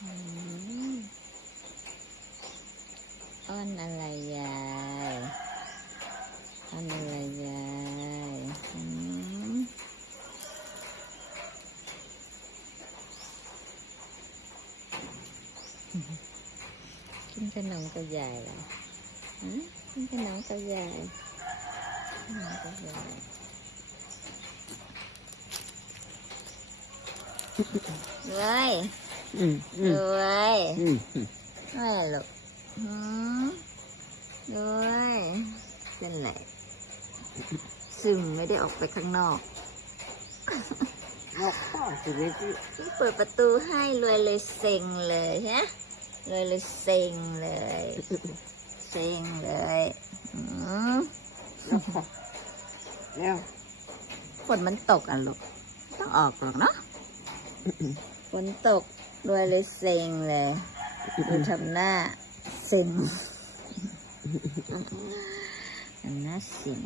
Ừ. anh là dài anh là dài ừ. chúng ta nồng cao dài rồi chúng ta nồng cao dài nồng câu dài rồi. อืมกินขนมกับยายเหรอหืมกินขนมกับยายขนมกับยายเว้ยอืมอืมด้วยอืมไม่หรอกหืมด้วยเป็นไรซึ่งไม่ได้ออกไปข้างนอกนอกข้อสิเลยที่เปิดประตูให้รวยเลยเซ็งเลยฮะรวยเลยเซ็งเลยเซ็งเลยหืมนอกข้อแล้วฝนมันตกอะลูกต้องออกหรอกเนาะ ฝนตกรวยเลยเซ็งเลยดูทำหน้าเซ็งทำหน้าเซ็ง